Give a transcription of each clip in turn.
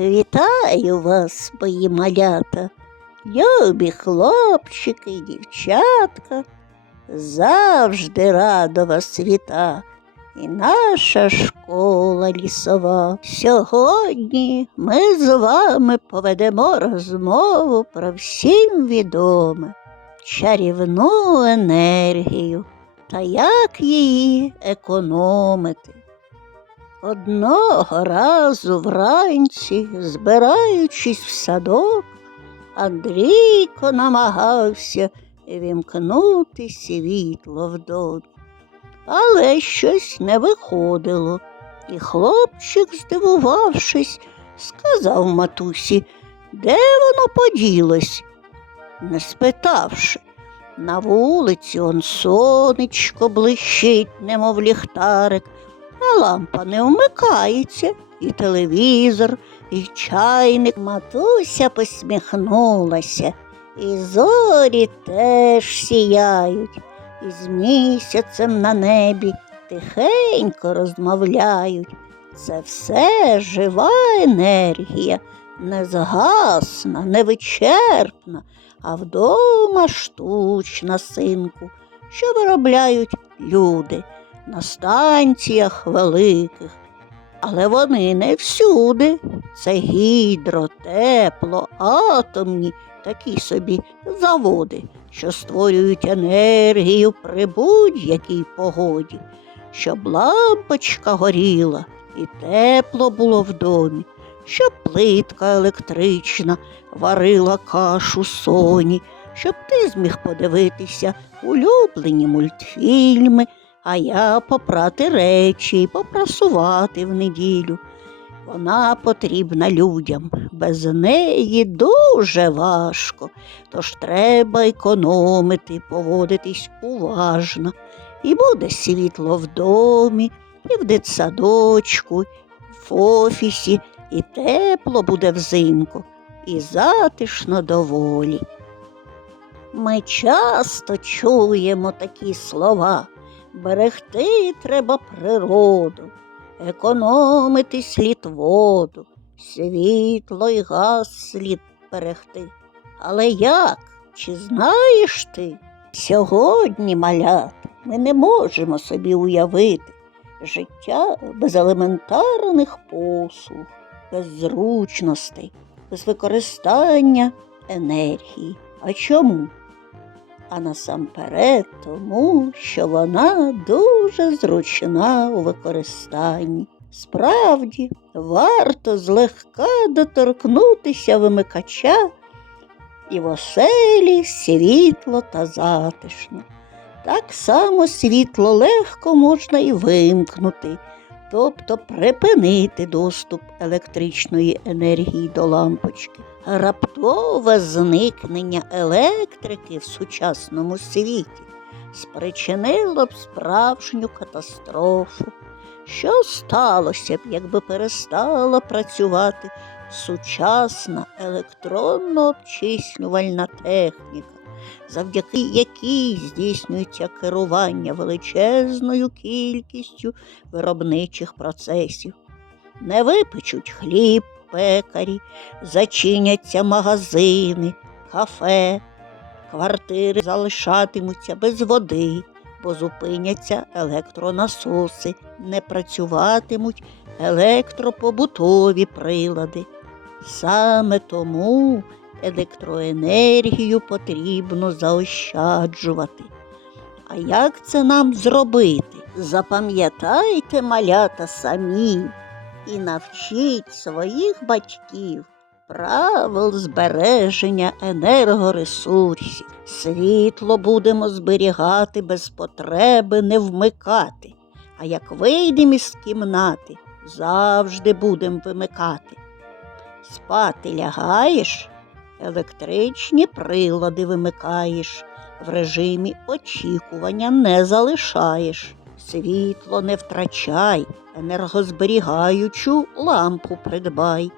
Вітаю вас, мої малята, любі хлопчики дівчатка. Завжди рада вас віта, і наша школа лісова. Сьогодні ми з вами поведемо розмову про всім відоме чарівну енергію та як її економити. Одного разу вранці, збираючись в садок, Андрійко намагався вімкнути світло в домі. Але щось не виходило, і хлопчик, здивувавшись, сказав матусі, де воно поділось, не спитавши. На вулиці он сонечко блищить, немов ліхтарик, а лампа не вмикається, і телевізор, і чайник. Матуся посміхнулася, і зорі теж сіяють, і з місяцем на небі тихенько розмовляють. Це все жива енергія, незгасна, невичерпна, а вдома штучна синку, що виробляють люди на станціях великих. Але вони не всюди. Це гідро, тепло, атомні такі собі заводи, що створюють енергію при будь-якій погоді, щоб лампочка горіла і тепло було в домі, щоб плитка електрична варила кашу соні, щоб ти зміг подивитися улюблені мультфільми а я попрати речі попрасувати в неділю. Вона потрібна людям, без неї дуже важко, тож треба економити, поводитись уважно. І буде світло в домі, і в дитсадочку, в офісі, і тепло буде взимку, і затишно доволі. Ми часто чуємо такі слова. Берегти треба природу, економити слід воду, світло й газ слід берегти. Але як? Чи знаєш ти? Сьогодні, малят, ми не можемо собі уявити життя без елементарних послуг, без зручностей, без використання енергії. А чому? А насамперед тому, що вона дуже зручна у використанні. Справді, варто злегка доторкнутися вимикача і в оселі світло та затишно. Так само світло легко можна і вимкнути, тобто припинити доступ електричної енергії до лампочки. Раптове зникнення електрики в сучасному світі спричинило б справжню катастрофу. Що сталося б, якби перестала працювати сучасна електронно обчислювальна техніка, завдяки якій здійснюється керування величезною кількістю виробничих процесів? Не випечуть хліб пекарі, зачиняться магазини, кафе, квартири залишатимуться без води, бо зупиняться електронасоси, не працюватимуть електропобутові прилади. Саме тому електроенергію потрібно заощаджувати. А як це нам зробити? Запам'ятайте малята самі і навчіть своїх батьків правил збереження енергоресурсів. Світло будемо зберігати без потреби не вмикати, а як вийдемо із кімнати, завжди будемо вимикати. Спати лягаєш, електричні прилади вимикаєш, в режимі очікування не залишаєш. Світло не втрачай, енергозберігаючу лампу придбай.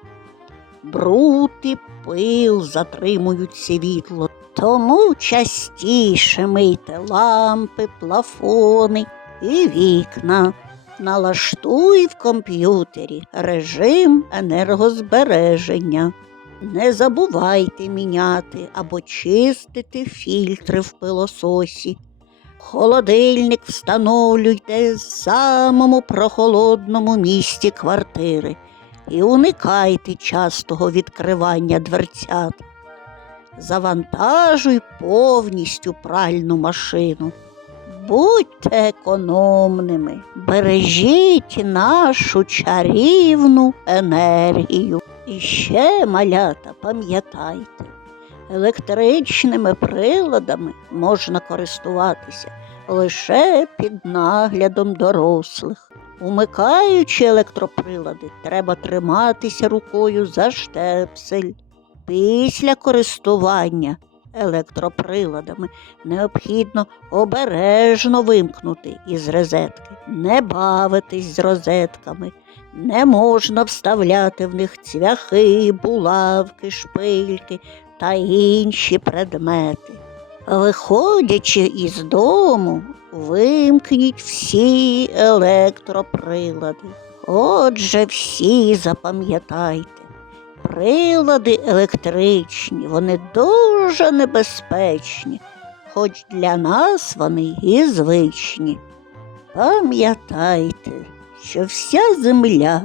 Бруд і пил затримують світло, тому частіше мийте лампи, плафони і вікна. Налаштуй в комп'ютері режим енергозбереження. Не забувайте міняти або чистити фільтри в пилососі. Холодильник встановлюйте в самому прохолодному місці квартири і уникайте частого відкривання дверцят. Завантажуй повністю пральну машину. Будьте економними, бережіть нашу чарівну енергію. І ще, малята, пам'ятайте, електричними приладами можна користуватися лише під наглядом дорослих. Умикаючи електроприлади, треба триматися рукою за штепсель. Після користування електроприладами необхідно обережно вимкнути із розетки, не бавитись з розетками, не можна вставляти в них цвяхи, булавки, шпильки та інші предмети. Виходячи із дому, вимкніть всі електроприлади. Отже, всі запам'ятайте. Прилади електричні, вони дуже небезпечні, хоч для нас вони і звичні. Пам'ятайте, що вся земля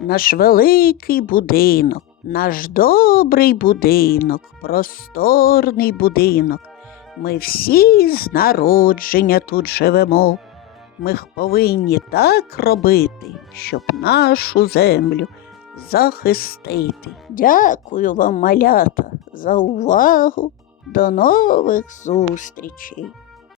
наш великий будинок, наш добрий будинок, просторний будинок. Ми всі з народження тут живемо. Ми повинні так робити, щоб нашу землю захистити. Дякую вам, малята, за увагу. До нових зустрічей.